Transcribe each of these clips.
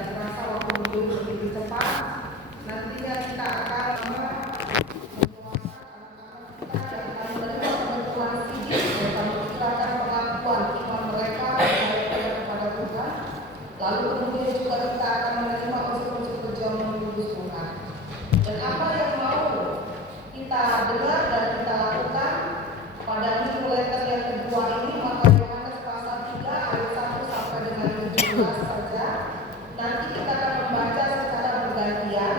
tidak terasa waktu begitu cepat. Nantinya kita akan lalu kemudian juga kita akan menerima unsur-unsur perjuangan kudus Tuhan. Dan apa yang mau kita dengar dan kita lakukan pada minggu letter yang kedua ini, maka Yohanes pasal 3 ayat 1 sampai dengan 17 saja. Nanti kita akan membaca secara bergantian.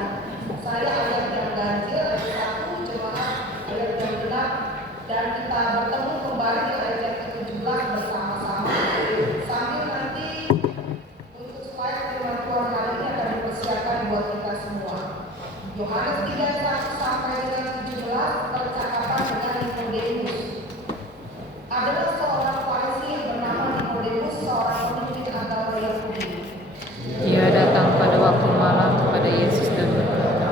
Saya ayat yang ganjil, ayat 1, jemaat ayat yang genap, dan kita bertemu kembali ayat yang ke-17 bersama-sama. Sambil nanti firman Tuhan hari ini akan dipersiapkan buat kita semua. Yohanes 3 sampai dengan 17, percakapan dengan Nikodemus. Adalah seorang Farisi yang bernama Nikodemus, seorang pemimpin agama Yahudi. Dia datang pada waktu malam kepada Yesus dan berkata,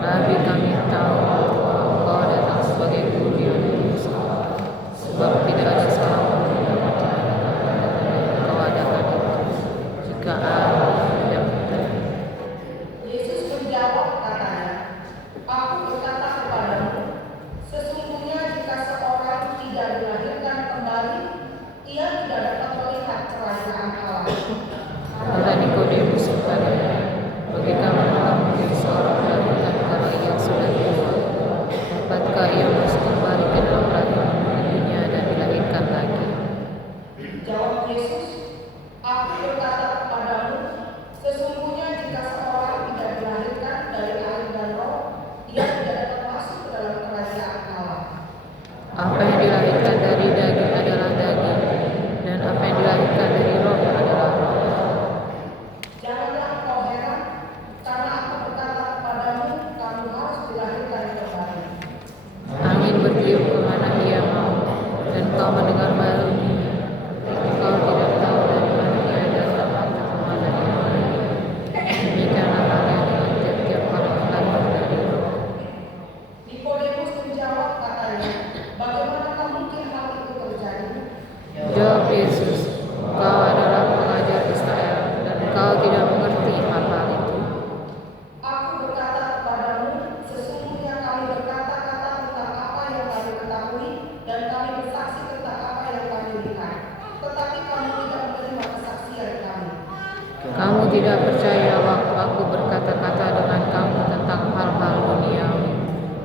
Rabi, kami tahu bahwa Engkau datang sebagai guru yang Musa, sebab tidak ada seorang pun yang dapat mengadakan tanda-tanda yang Engkau adakan itu, jika Allah tidak berkenan. Yesus menjawab katanya, Aku berkata kepadamu, sesungguhnya jika seorang tidak dilahirkan kembali, ia tidak dapat melihat kerajaan Allah. Kata Nikodemus kepadanya, bagi kamu telah menjadi seorang dilahirkan kalau ia sudah tua, dapatkah ia masuk kembali ke dalam rahim ibunya dan dilahirkan lagi? Jawab Yesus, Aku berkata kepadamu, sesungguhnya jika seorang tidak dilahirkan dari air dan roh, ia tidak dapat masuk ke dalam kerajaan Allah. Apa yang dilahirkan dari daging adalah daging, dan apa yang dilahirkan dari roh adalah roh. Janganlah engkau heran, karena aku berkata kepadamu, kamu harus dilahirkan kembali. Angin bertiup kemana ia mau, dan kau mendengar barunya, tetapi kau tidak tahu dari mana ia datang atau kemana ia pergi. Demikianlah halnya dengan tiap-tiap orang yang lahir dari roh. Nikodemus menjawab katanya, bagaimanakah mungkin hal itu terjadi? Jawab Yesus, Kau adalah pengajar Israel, dan kau tidak mengerti hal-hal itu. Aku berkata kepadamu, sesungguhnya kami berkata-kata tentang apa yang kami ketahui, dan kami bersaksi tentang apa yang kami lihat. Tetapi kamu tidak menerima kesaksian kami. Kamu tidak percaya waktu aku berkata-kata dengan kamu tentang hal-hal duniawi.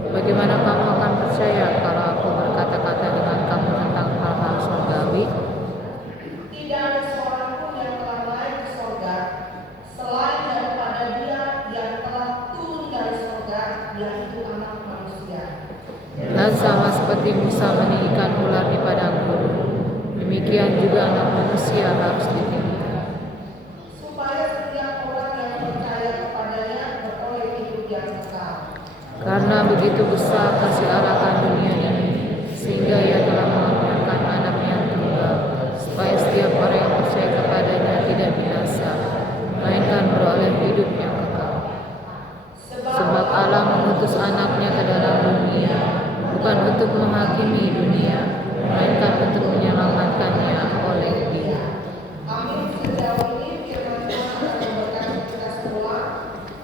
Bagaimana kamu akan percaya kalau aku berkata-kata dengan kamu tentang hal-hal surgawi? Tidak ada seorang pun yang telah naik ke sorga, selain daripada Dia yang telah turun dari sorga, yaitu Anak Manusia. Dan sama seperti Musa meninggikan ular di padang gurun, demikian juga Anak Manusia harus ditinggikan, Supaya setiap orang yang percaya kepadanya beroleh hidup yang kekal. karena begitu besar kasih Allah akan dunia ini, sehingga Ia telah mengaruniakan Anaknya yang tunggal, supaya setiap orang yang percaya kepadanya tidak binasa, melainkan beroleh hidup yang kekal. Sebab Allah mengutus Anaknya ke dalam dunia, bukan untuk menghakimi dunia, melainkan untuk menyelamatkannya oleh Dia. Amin. Sejauh ini firman Tuhan akan memberkati kita semua.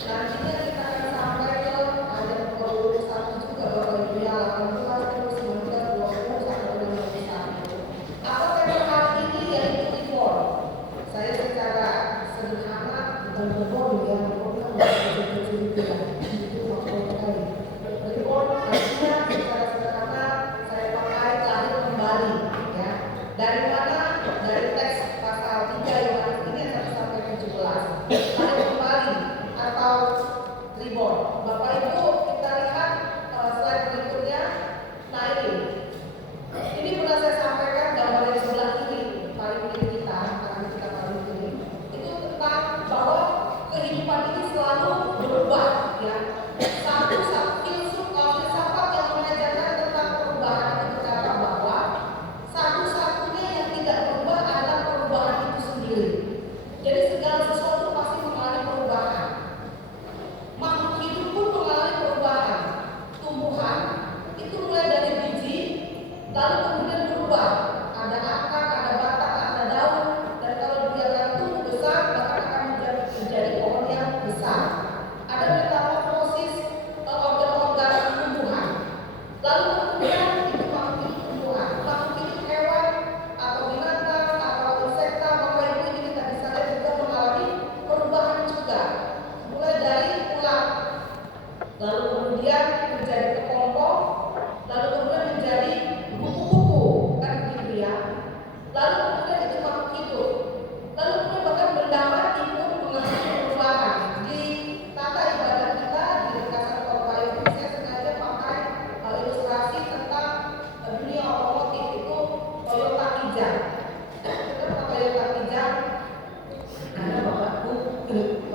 Nantinya kita akan sampai ke ayat 21 juga, Bapak Ibu ya, 18 terus 19, 20 sampai dengan 21. Apa tema hari ini? Yaitu reform. Saya secara sederhana bukan reform ya, reform kan begitu ya, itu maksudnya sekali. Reform artinya secara sederhana saya pakai lahir kembali ya. Dari mana? Dari teks pasal 3 Yohanes ini 1 sampai 17. Lahir kembali atau reborn. Bapak Ibu, kita lihat slide berikutnya. Nah ini pernah saya sampaikan gambar yang sebelah kiri, paling kiri kita, karena kita paling kiri. Itu tentang bahwa kehidupan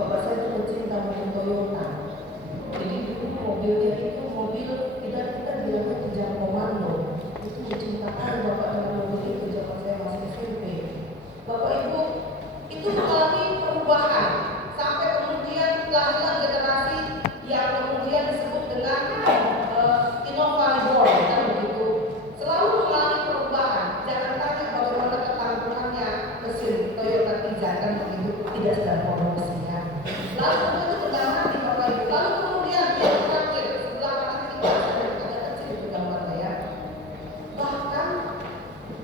bapak saya itu pecinta mobil Toyota. Jadi dulu mobilnya itu mobil kita bilangnya kejam komando. Itu mencintakan bapak dengan mobil itu zaman saya masih SMP. Bapak ibu itu mengalami perubahan sampai kemudian lahirlah generasi yang kemudian disebut dengan Innovator, kan begitu. Selalu mengalami perubahan. Jangan tanya bagaimana ketangguhannya mesin Toyota Tijan, kan begitu, tidak sedang produksinya. Lalu itu bergambar di bapak ibu. Lalu kemudian yang terakhir sebelah kanan kita ada kecil itu gambar ya. Bahkan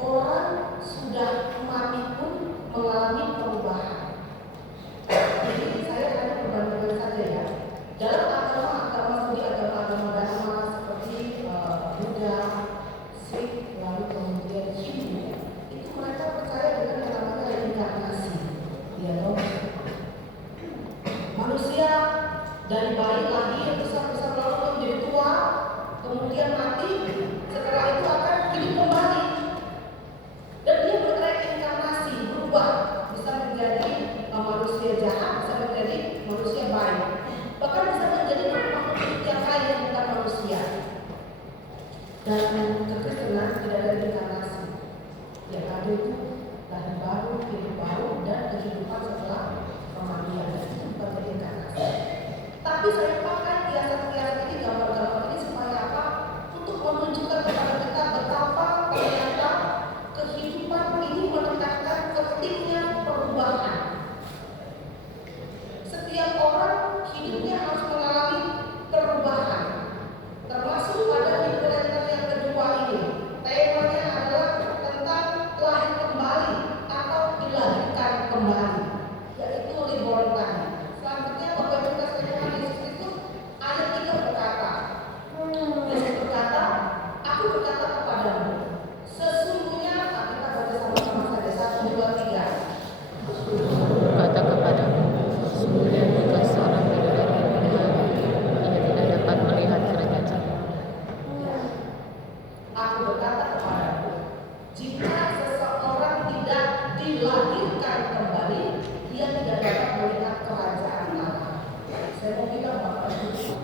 orang sudah mati pun mengalami perubahan. Jadi saya hanya perbandingan saja ya. Dalam agama Dhamma seperti Buddha, Sikh, lalu kemudian Hindu, itu mereka percaya dengan yang namanya reinkarnasi. Ya toh. Manusia dari bayi lahir besar lalu menjadi tua, kemudian mati, setelah itu akan hidup kembali. Dan dia berreinkarnasi, berubah, bisa menjadi manusia jahat, bisa menjadi manusia baik, bahkan bisa menjadi makhluk yang lain yang bukan manusia. Dan kekristenan tidak ada reinkarnasi, yang ada itu lahir baru, hidup baru, dan kehidupan setelah kematian. Itu bukan reinkarnasi. Tapi saya pakai kiasan-kiasan ini, gambar-gambar ini supaya apa? Untuk menunjukkan kepada kita betapa ternyata kehidupan ini menekankan pentingnya perubahan. Setiap orang hidupnya harus mengalami perubahan, termasuk pada literatur yang kedua ini. Temanya adalah tentang lahir kembali atau dilahirkan kembali, yaitu reborn tadi. Selanjutnya Bapak Ibu kasih Tuhan Yesus Kristus, ayat 3 berkata, Yesus berkata, aku berkata kepadamu, sesungguhnya, kita baca sama-sama saja, 1, 2, 3. Berkata kepadamu, sesungguhnya jika seorang tidak lahir kembali, ia tidak dapat melihat kerajaan Allah. Aku berkata kepadamu, jika seseorang tidak dilahirkan kembali, ia tidak dapat melihat kerajaan Allah. Saya mau bilang Bapak Ibu,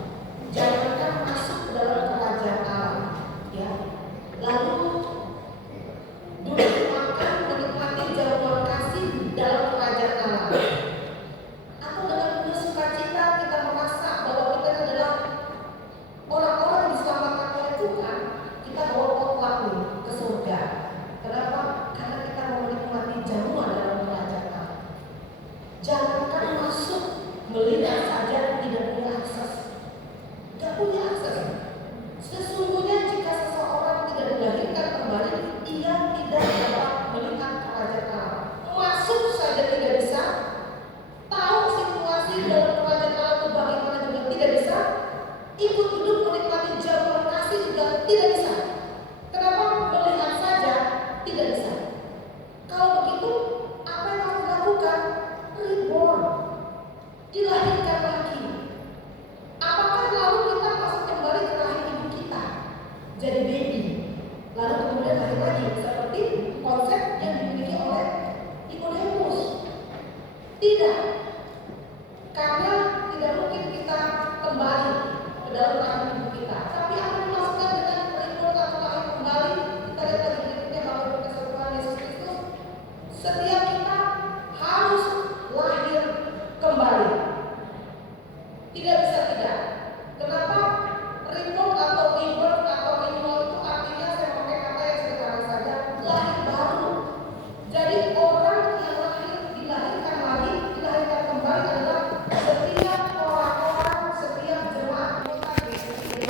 jangankan masuk ke dalam kerajaan Allah, ya. Lalu duduk makan menikmati jamuan kasih dalam kerajaan Allah. Atau dengan penuh sukacita kita merasa bahwa kita adalah orang-orang yang diselamatkan oleh Tuhan, kita bawa potluck nih ke surga. Kenapa? Karena kita mau menikmati jamuan dalam kerajaan Allah. Jangankan masuk, melihat saja tidak punya akses. Tidak punya akses. Sesungguhnya jika seseorang tidak dilahirkan kembali, ia tidak dapat melihat kerajaan Allah. Masuk saja tidak bisa, tahu situasi dalam kerajaan Allah itu bagaimana juga tidak bisa, ikut hidup menikmati jamuan kasih juga tidak bisa. Kenapa? Melihat saja tidak bisa. Kalau begitu, apa yang harus dilakukan? Reborn, dilahirkan lagi. Apakah lalu kita masuk kembali ke rahim ibu kita, jadi baby, lalu kemudian lahir lagi seperti konsep yang dimiliki oleh Nikodemus? Tidak, karena tidak mungkin kita kembali ke dalam rahim ibu kita. Tapi apa yang dimaksudkan dengan reborn atau lahir kembali? Kita lihat lagi berikutnya Bapak Ibu kasih Tuhan Yesus Kristus. Setiap kita harus lahir kembali. Tidak bisa tidak. Kenapa? Reborn atau rebirth atau renewal itu artinya, saya pakai kata yang sederhana saja, lahir baru. Jadi orang yang lahir, dilahirkan lagi, dilahirkan kembali adalah setiap orang-orang, setiap jemaat anggota GKI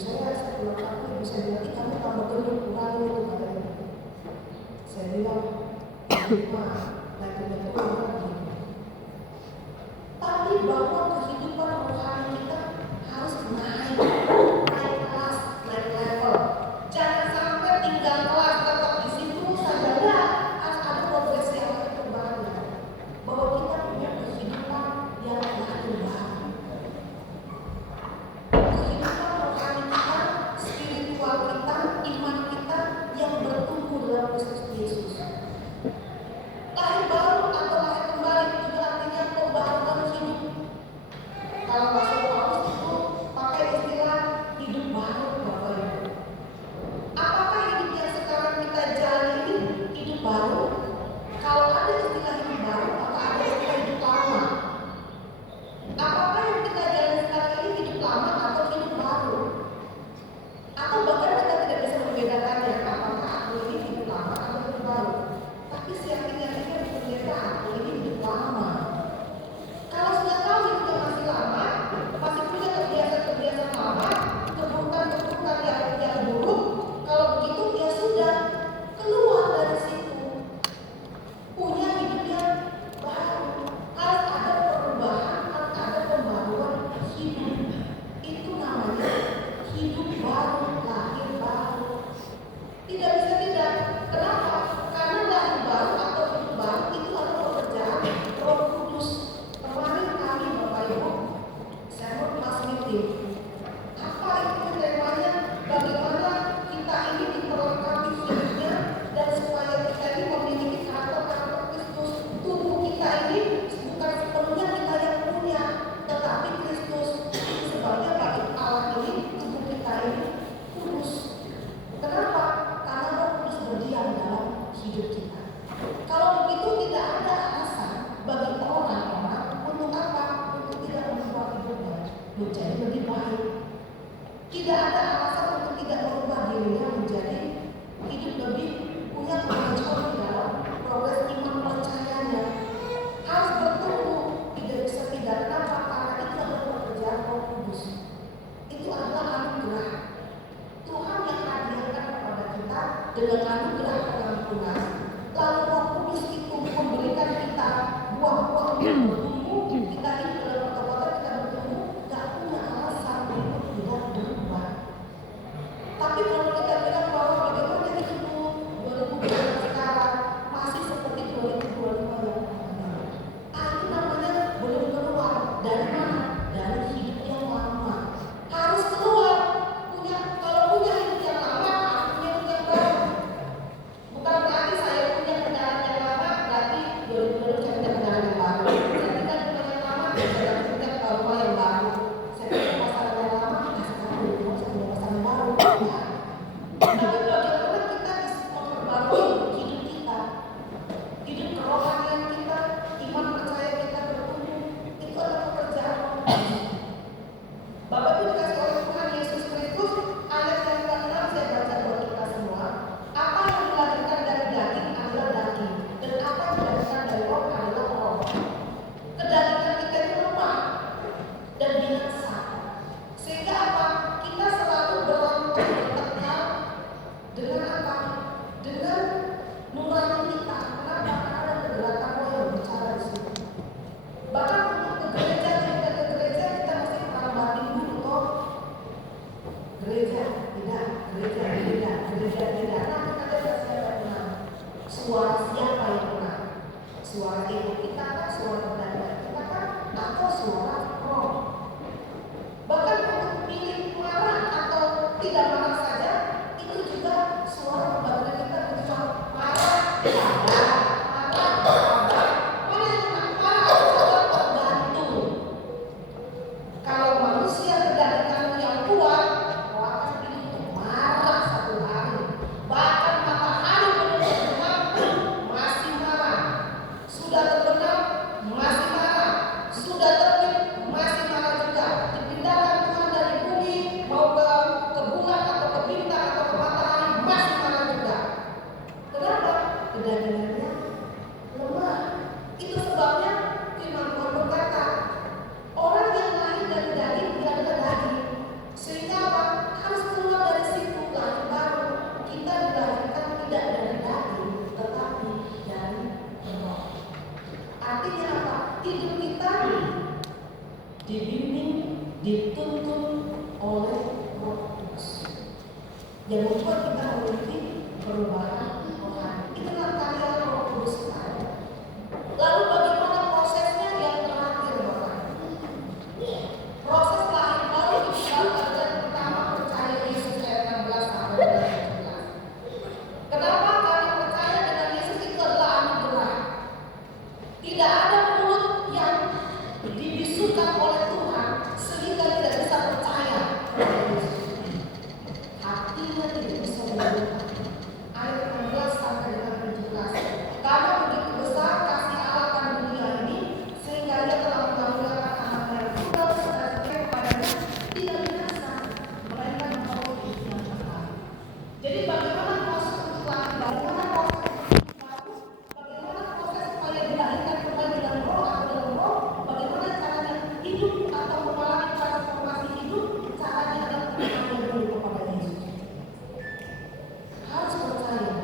saya pulang kampung, ibu saya bilang, kamu tambah gendut, kurangin itu katanya. Saya bilang, lagi betul lagi. Tapi bahwa kehidupan rohani kita harus naik kelas, naik level. Jangan sampai tinggal kelas tetap di situ saja. Harus ada progres yang terbaru. Bahwa kita punya kehidupan yang lahir baru. Kehidupan rohani kita, spiritual kita, iman kita yang bertumbuh dalam Kristus Yesus. Lahir baru atau lahir kembali juga artinya pembaruan hidup. Kalau Rasul Paulus itu pakai istilah hidup baru, Bapak Ibu. Apakah hidup yang sekarang kita jalani ini hidup baru? Kalau ada istilah hidup baru, maka ada istilah hidup lama. Apakah yang kita jalani sekarang ini hidup lama atau hidup baru? Atau bahkan kita tidak bisa membedakannya, apakah aku ini hidup lama atau hidup baru? Tapi siapa-siapa pendeta aku ini hidup lama. Kalau sudah tahu hidupnya masih lama, masih punya kebiasaan-kebiasaan lama, keburukan-keburukan yang buruk, kalau begitu ya sudah keluar dari situ. Punya hidup yang baru. Harus ada perubahan, harus ada pembaruan hidup. Itu namanya hidup baru, lahir baru. Tidak bisa tidak. Kenapa? Karena lahir baru atau hidup baru itu adalah pekerjaan Roh Kudus. Kemarin kami Bapak Ibu, saya mau kelas meeting. Apa itu temanya? Bagaimana kita ini diperlengkapi hidupnya dan supaya kita ini memiliki karakter Kristus. Tubuh kita ini bukan sepenuhnya kita yang punya, tetapi Kristus. Sebabnya bagi Allah ini tubuh kita ini kudus. Kenapa? Karena Roh Kudus berdiam dalam hidup kita. Kalau begitu tidak ada alasan bagi orang-orang untuk apa? Untuk tidak merubah hidupnya menjadi lebih baik. Tidak ada alasan untuk tidak merubah dirinya menjadi hidup lebih punya kemajuan di dalam progres iman percayanya. Harus bertumbuh, tidak bisa tidak. Kenapa? Karena itu adalah pekerjaan Roh Kudus. Itu adalah anugerah Tuhan yang hadiahkan kepada kita dengan anugerah pengampunan. Lalu Roh Kudus itu memberikan kita buah-buah yang bertumbuh. Kita hidup dalam kekuatan, kita bertumbuh, tidak punya alasan untuk tidak berubah. Tapi kalau kita bilang bahwa bagaimana hidupmu 2020 sekarang masih seperti 2025 yang lalu, itu namanya belum keluar. Dari mana? Dari hidup yang lama. Harus keluar. Kalau punya hidup yang lama, punya hidup yang baru. Bukan berarti saya punya kendaraan yang lama, berarti 2020 saya punya kendaraan yang baru. Saya tidak punya yang lama, saya punya rumah yang baru. Saya punya pasangan yang lama, sekarang saya punya pasangan baru. Tapi bagaimana kita bisa memperbarui hidup kita, hidup kerohanian kita, iman percaya kita bertumbuh. Itu adalah pekerjaan Allah. Bapak Ibu dikasih oleh Tuhan Yesus Kristus, ayat yang ke-6 saya baca buat kita semua. Apa yang dilahirkan dari daging adalah daging, dan apa yang dilahirkan dari roh adalah roh. Kedagingan kita itu lemah dan binasa. Sehingga apa? Kita selalu bertekan dengan apa? Dengan nurani kita. Kenapa? Karena ada pergerakan roh yang bicara di situ. Bahkan untuk ke gereja, kita mesti perang batin dulu toh. Gereja tidak. Nah, kita lihat siapa yang menang. Suara siapa yang menang? Suara ego kita kan, suara dada kita kan, atau suara roh. Bahkan untuk pilih marah atau tidak marah saja, itu juga suara batin kita bersuara marah, sabar. Mana yang menang? Marah atau sabar? Tergantung. Kalau manusia kedaginganmu yang kuat, kau akan pilih untuk marah satu hari. Bahkan matahari belum terbenam masih marah. Sudah terbenam masih marah. Sudah terbit yang membuat kita memiliki perubahan rohani. Itulah karya Roh Kudus kita. Lalu bagaimana prosesnya yang terakhir, Bapak? Proses lahir baru itu bagian pertama percaya Yesus ayat 16 sampai 17. Kenapa? Karena percaya dengan Yesus itu adalah anugerah. Tidak ada mulut yang dibisukan oleh Tuhan sehingga tidak bisa percaya kepada Yesus. Hatinya tidak bisa berubah. Ayat 16 sampai dengan 17. Karena begitu besar kasih Allah akan dunia ini sehingga Dia telah mengaruniakan anaknya yang tunggal supaya setiap kepadanya tidak binasa melainkan memperoleh hidup yang kekal. Jadi bagaimana proses untuk lahir? Bagaimana proses untuk baru? Bagaimana proses supaya dilahirkan kembali dalam roh atau dalam roh? Bagaimana caranya hidup atau mengalami transformasi hidup? Caranya adalah percaya dulu kepada Yesus. Harus percaya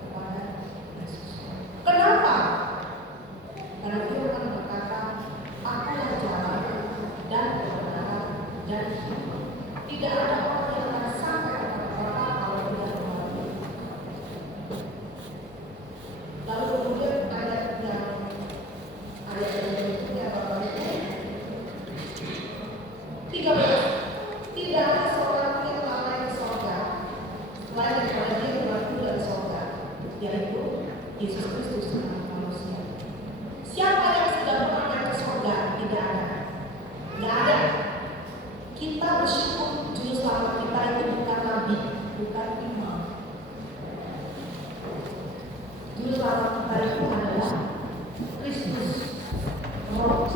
kepada Yesus. Kenapa? Karena Dia akan berkata, Akulah jalan dan kebenaran dan hidup. Tidak ada orang yang akan sampai kepada Bapa kalau tidak melalui. Lalu kemudian ayat yang berikutnya Bapak Ibu 13. Tidak ada seorang pun yang telah naik ke sorga selain daripada Dia yang turun dari sorga, yaitu Yesus Kristus Anak Manusia. Siapa yang sudah pernah naik ke sorga? Tidak ada. Tidak ada. Kita bersyukur juru selamat kita itu bukan nabi, bukan imam. Juru selamat kita itu adalah Kristus, Roh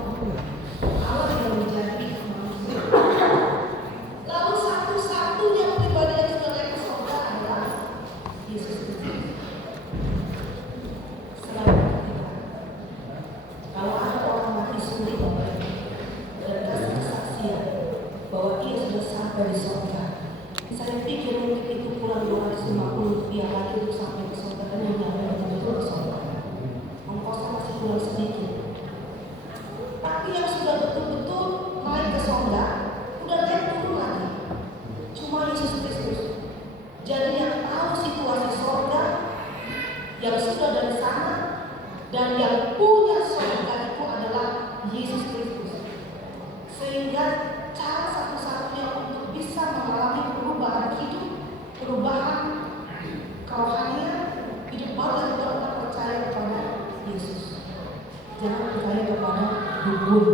Allah yang menjadi manusia. Lalu satu-satunya pribadi yang sudah naik ke surga adalah Yesus Kristus. Selain itu tidak. Kalau ada orang mati suri dan kasih kesaksian bahwa dia sudah sampai di surga, saya pikir mungkin itu kurang 250 rupiah lagi untuk sampai ke surga dan yang nyampe betul ke surga. Ongkosnya masih kurang sedikit. Tapi yang sudah betul-betul naik ke surga, udah naik turun lagi. Cuma Yesus Kristus. Jadi yang tahu situasi surga, yang sudah dari sana, dan yang punya surga itu adalah Yesus Kristus. Sehingga cara satu-satunya untuk bisa mengalami perubahan hidup, perubahan kerohanian, hidup baru adalah untuk percaya kepada Yesus. Jangan percaya kepada dukun.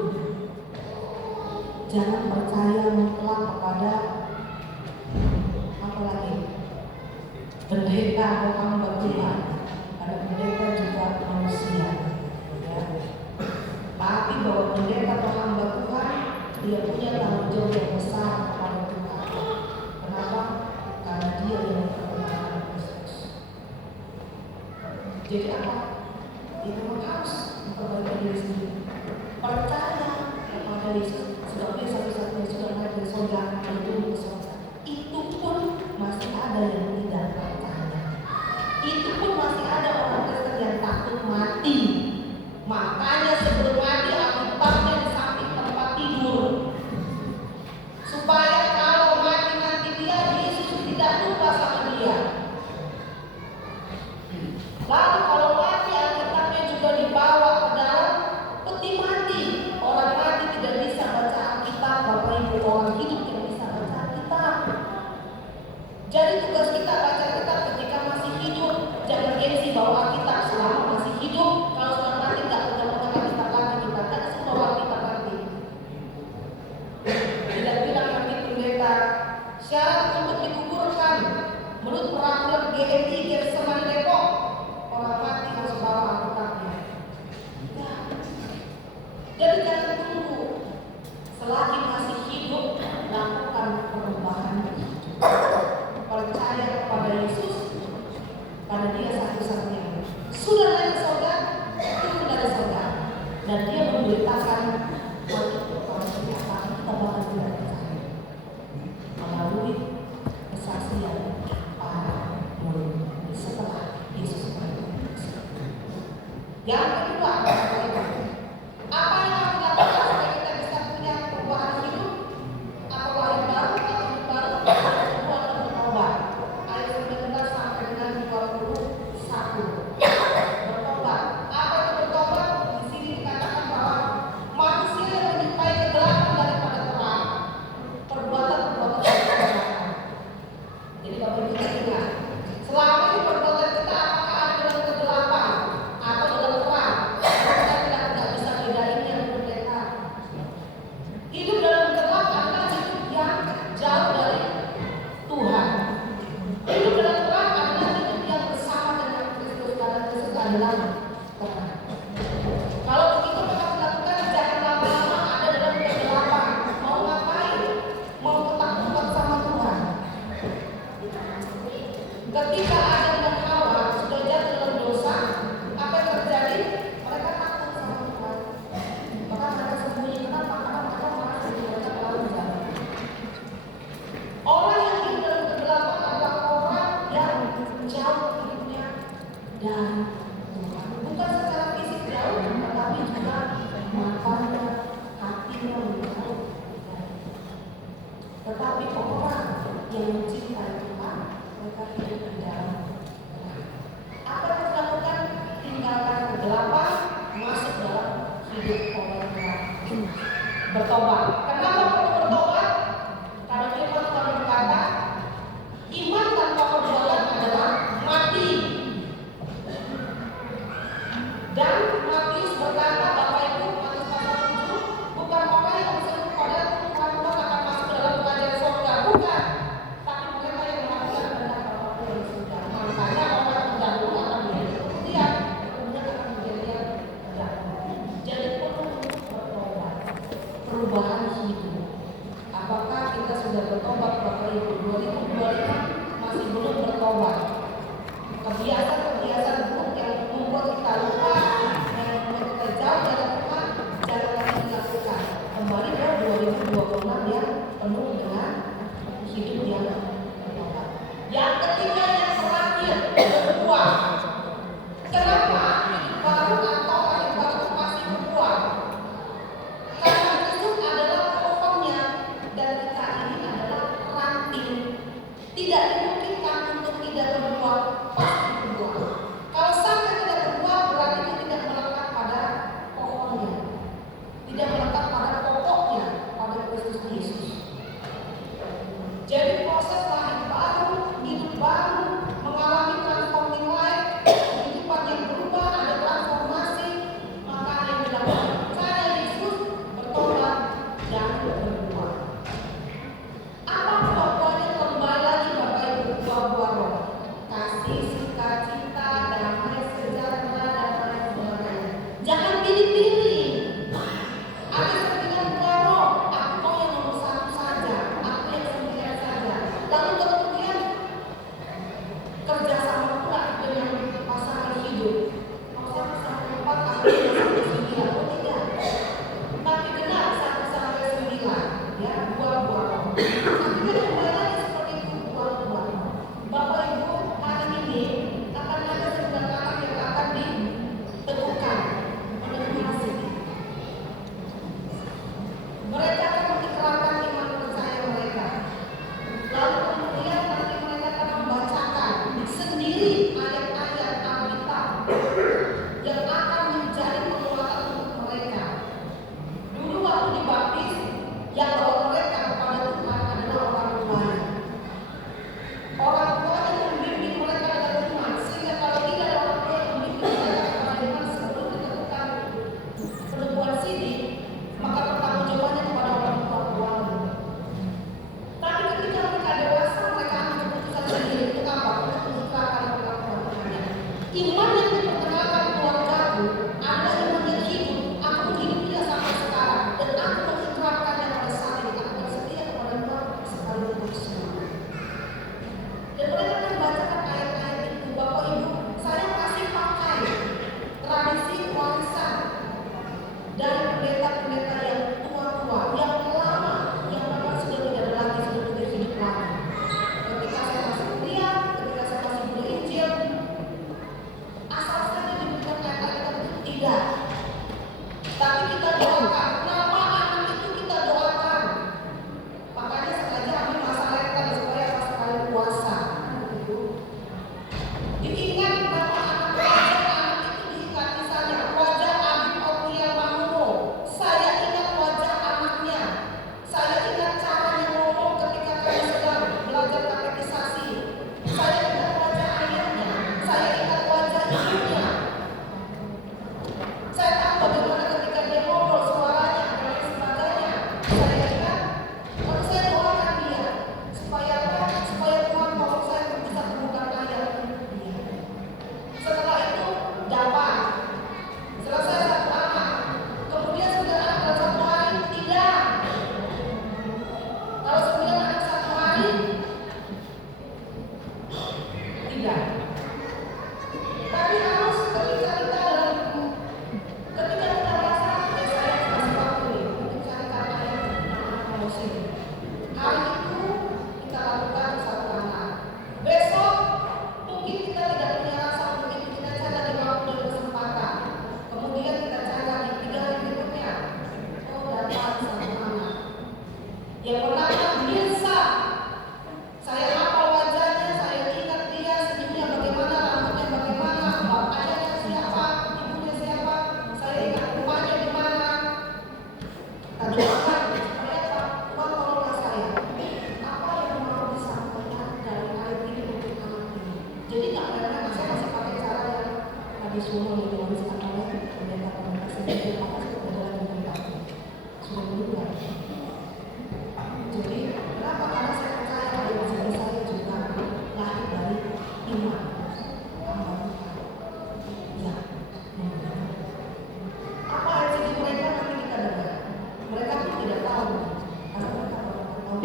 Jangan percaya mutlak kepada apa lagi? Pendeta atau hamba Tuhan. Karena pendeta juga manusia. Ya. Tapi bahwa pendeta atau hamba Tuhan, dia punya tanggung jawab yang besar kepada Tuhan. Kenapa? Karena dia yang memperkenalkan Kristus. Jadi apa? Dia memang harus memperbaiki diri sendiri. Percaya kepada Yesus. Sebab Dia satu-satunya sudah naik dari surga dan turun ke surga. Itu pun masih ada yang tidak percaya. Itu pun masih ada orang Kristen yang takut mati. Makanya sebelum mati Alkitabnya di samping tempat tidur. Supaya kalau mati nanti dia, Yesus tidak lupa sama dia. Lalu kalau mati Alkitabnya juga dibawa ke dalam peti mati. Orang mati tidak bisa baca Alkitab, Bapak Ibu. Orang hidup tidak bisa baca Alkitab. Jadi tugas kita baca Alkitab ketika masih hidup. Jangan gengsi bawa Alkitab selama masih hidup. Kalau sudah mati tidak pegang Alkitab lagi, kita kan semua Alkitab lagi. Tidak bilang nanti pendeta syarat untuk dikuburkan menurut peraturan GMI Getsemani Depok, orang mati harus bawa Alkitabnya. Ya. Jadi jangan tunggu. Selagi masih hidup, lakukan perubahan hidup. Percaya kepada Yesus, karena Dia satu-satunya. Sudah naik ke surga, turun dari surga, dan Dia memberitakan kepada kita bakal tidak percaya melalui kesaksian para murid setelah Yesus bangkit. Yang kedua, apa yang harus dilakukan supaya kita bisa punya perubahan hidup? Yang ketiga yang terakhir, berbuah. Kenapa hidup baru atau hidup baru itu pasti berbuah? Karena Kristus adalah pohonnya dan kita ini adalah ranting. Tidak dimungkinkan untuk tidak berbuah, pasti berbuah. Kalau sampai tidak berbuah berarti itu tidak melekat pada pohonnya, tidak melekat pada pokoknya, pada Kristus Yesus. Jadi proses lahir baru, hidup baru, mengalami transforming life, kehidupan yang berubah, ada transformasi, maka yang dilakukan percaya Yesus bertobat dan berbuah. Apa buah-buahnya? Kembali lagi Bapak Ibu, buah-buah roh. Kasih, sukacita, damai, sejahtera, dan lain sebagainya. Jangan pilih-pilih. Ada yang bilang buah roh, aku mau yang nomor 1 saja, aku yang 9 saja. Lalu kemudian kerjasama pula dengan pasangan hidup. Mau 1 sampai 4, aku yang 1 sampai 9. Oh tidak. Tapi benar 1 sampai 9, ya, buah-buah roh. Tapi kan kembali lagi seperti itu, buah-buah. Bapak Ibu, hari ini akan ada 9 anak yang akan diteguhkan menemui hasil. Mereka akan mengikrarkan iman percaya mereka. Lalu kemudian nanti mereka akan membacakan sendiri ayat-ayat Alkitab yang akan menjadi penguatan untuk mereka. Dulu waktu dibaptis, yang bawa mereka kepada Tuhan adalah orang tuanya. Orang tuanya membimbing mereka dalam iman, sehingga kalau tidak ada orang tua yang membimbing mereka kepada iman sebelum ditentukan peneguhan sidik, maka pertanggungjawabannya kepada orang tua tuanya. Tapi ketika mereka dewasa, mereka ambil keputusan sendiri. Untuk apa? Untuk mengikrarkan orang tuanya. Iman yang diperkenalkan keluargaku adalah iman yang hidup. Aku hidup dia sampai sekarang, dan aku mengikrarkannya pada saat ini. Aku bersedia kepada Tuhan sekali untuk semua. Dan mereka akan membacakan ayat-ayat itu. Bapak Ibu, saya masih pakai tradisi warisan dari pendeta-pendeta yang tua-tua, yang lama, yang memang sudah tidak ada lagi, sudah tidak hidup lagi. Ketika saya masih kuliah, ketika saya masih berinjil, asal saja diberikan ayat-ayat itu tidak. Tapi kita doakan. Nama anak itu kita doakan. Makanya sengaja ambil masa letter supaya pas sekali puasa. Diingat nama anak itu diingat, misalnya wajah Abi Otia Mamumo. Saya ingat wajah anaknya. Saya ingat caranya ngomong ketika kami sedang belajar katekisasi. Saya ingat wajah ayahnya. Saya ingat wajah ibunya. Saya tahu bagaimana ketika dia ngobrol suaranya dan lain sebagainya. Saya ingat, lalu saya doakan dia supaya apa? Supaya Tuhan tolong saya bisa temukan ayat dia. Setelah itu dapat. Selesai 1 anak. Kemudian 9 anak dalam 1 hari tidak. Kalau 9 anak 1 hari tidak. Tapi harus ketika kita rasa saya kasih waktu nih untuk cari kata yang emosi. Hari itu kita lakukan 1 anak. Besok mungkin kita tidak punya rasa untuk itu, kita cari lagi waktu dan kesempatan. Kemudian kita cari lagi 3 hari berikutnya. Oh, dapat 1 anak. Yang pertama Mirsa. Saya hafal wajahnya, saya ingat dia, senyumnya bagaimana, rambutnya bagaimana, ayahnya siapa, ibunya siapa, saya ingat rumahnya di mana. Tadi apa? Supaya apa? Tuhan tolonglah saya. Apa yang mau disampaikan dari ayat ini untuk anak ini? Jadi nggak benar, saya masih pakai cara yang tadi semua yang diwariskan oleh pendeta-pendeta sendiri. Apa sih perbedaan dengan aku? Sudah berubah. Jadi kenapa? Karena saya percaya bahwa diri saya juga lahir dari iman. Ya. Apa arti mereka nanti kita dengar? Mereka pun tidak tahu, karena mereka baru tahu.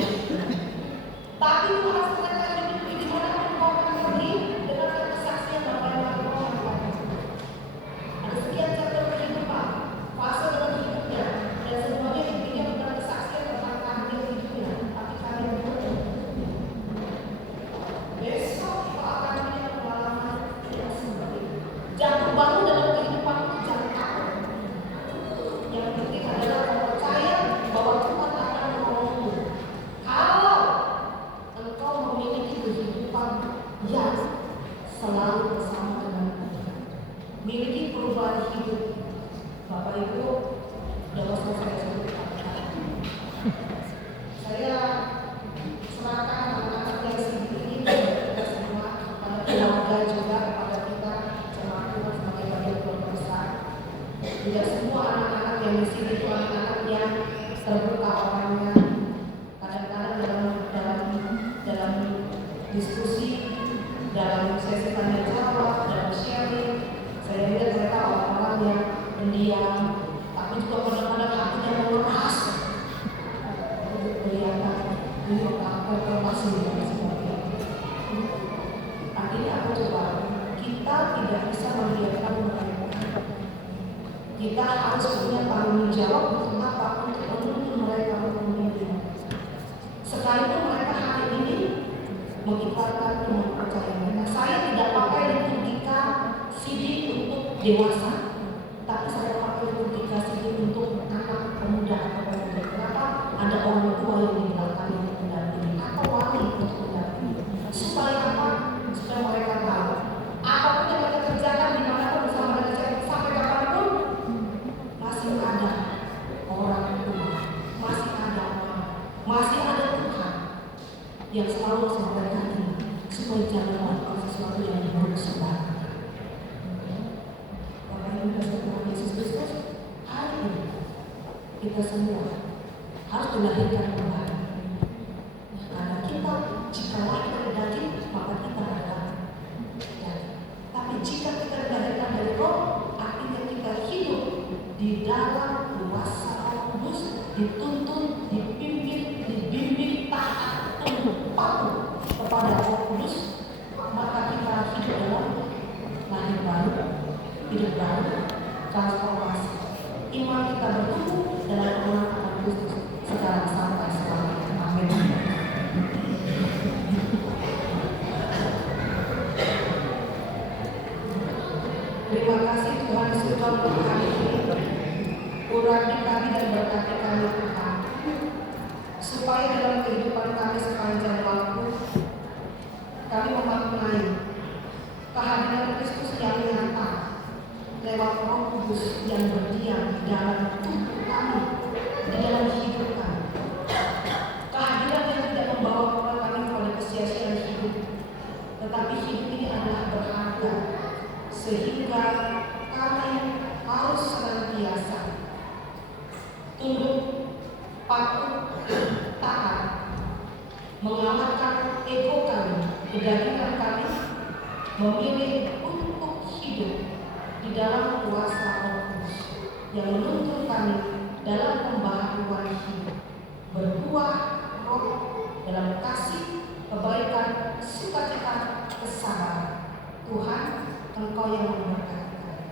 Tapi harus mereka hidup di mana pun kau akan pergi dengan kesaksian bahwa yang kehidupan yang selalu bersama dengan Tuhan, miliki perubahan hidup. Bapak Ibu, dalam saya sebut saya serahkan anak-anak yang sibuk ini kepada kita semua, kepada keluarga juga, kepada kita selaku sebagai bagian keluarga besar. Tidak semua anak-anak yang di sini itu anak-anak yang terbuka orangnya. Kadang-kadang dalam diskusi, dalam sesi tanya jawab, dalam sharing, saya lihat mereka orang-orang yang pendiam, tapi juga kadang-kadang hatinya mengeras. Kelihatan ini informasi dan sebagainya. Akhirnya aku coba, kita tidak bisa membiarkan mereka. Kita harus punya tanggung jawab untuk apa? Untuk menuntun mereka untuk memimpin. Sekalipun mereka hari ini mengikrarkan iman percaya mereka. Saya tidak pakai liturgika CD untuk dewasa, tapi saya pakai liturgika CD untuk anak pemuda atau pemuda. Kenapa? Ada orang tua yang di belakang yang mendampingi atau wali untuk mendampingi. Supaya apa? Supaya mereka tahu apapun yang mereka kerjakan dimanapun bersama dengan sampai kapanpun masih ada orang tua, masih ada Allah, masih ada Tuhan yang selalu memberkati ini supaya jangan melakukan sesuatu yang buruk sembarangan. Bapak Ibu kasih Tuhan Yesus Kristus, hari ini kita semua harus dilahirkan kembali. Karena kita jika lahir dari daging, maka kita adalah daging. Tapi jika kita dilahirkan dari Roh, artinya kita hidup di dalam kuasa Roh Kudus, dituntun, dipimpin, dibimbing, taat, tunduk, patuh kepada Roh Kudus, maka kita hidup dalam lahir baru, hidup baru, transformasi. Iman kita bertumbuh dalam anak Kristus sekarang sampai selamanya. Amin. Terima kasih Tuhan sudah memberkati kami. Urapi kami dan berkati kami Tuhan, supaya dalam kehidupan kami sepanjang waktu kami memaknai kehadiran Kristus yang nyata lewat Roh Kudus yang berdiam di dalam tubuh kami, di dalam hidup kami. Kehadiran yang tidak membawa kami kepada kesia-siaan hidup, tetapi hidup ini adalah berharga, sehingga kami harus senantiasa tunduk, patuh, taat, mengalahkan ego kami, kedagingan kami, memilih untuk hidup di dalam kuasa Roh Kudus yang menuntun kami dalam pembaharuan hidup, berbuah roh dalam kasih, kebaikan, sukacita, kesabaran. Tuhan, Engkau yang memberkati kami.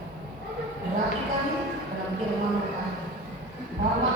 Berarti kami dalam firman Tuhan. Hormat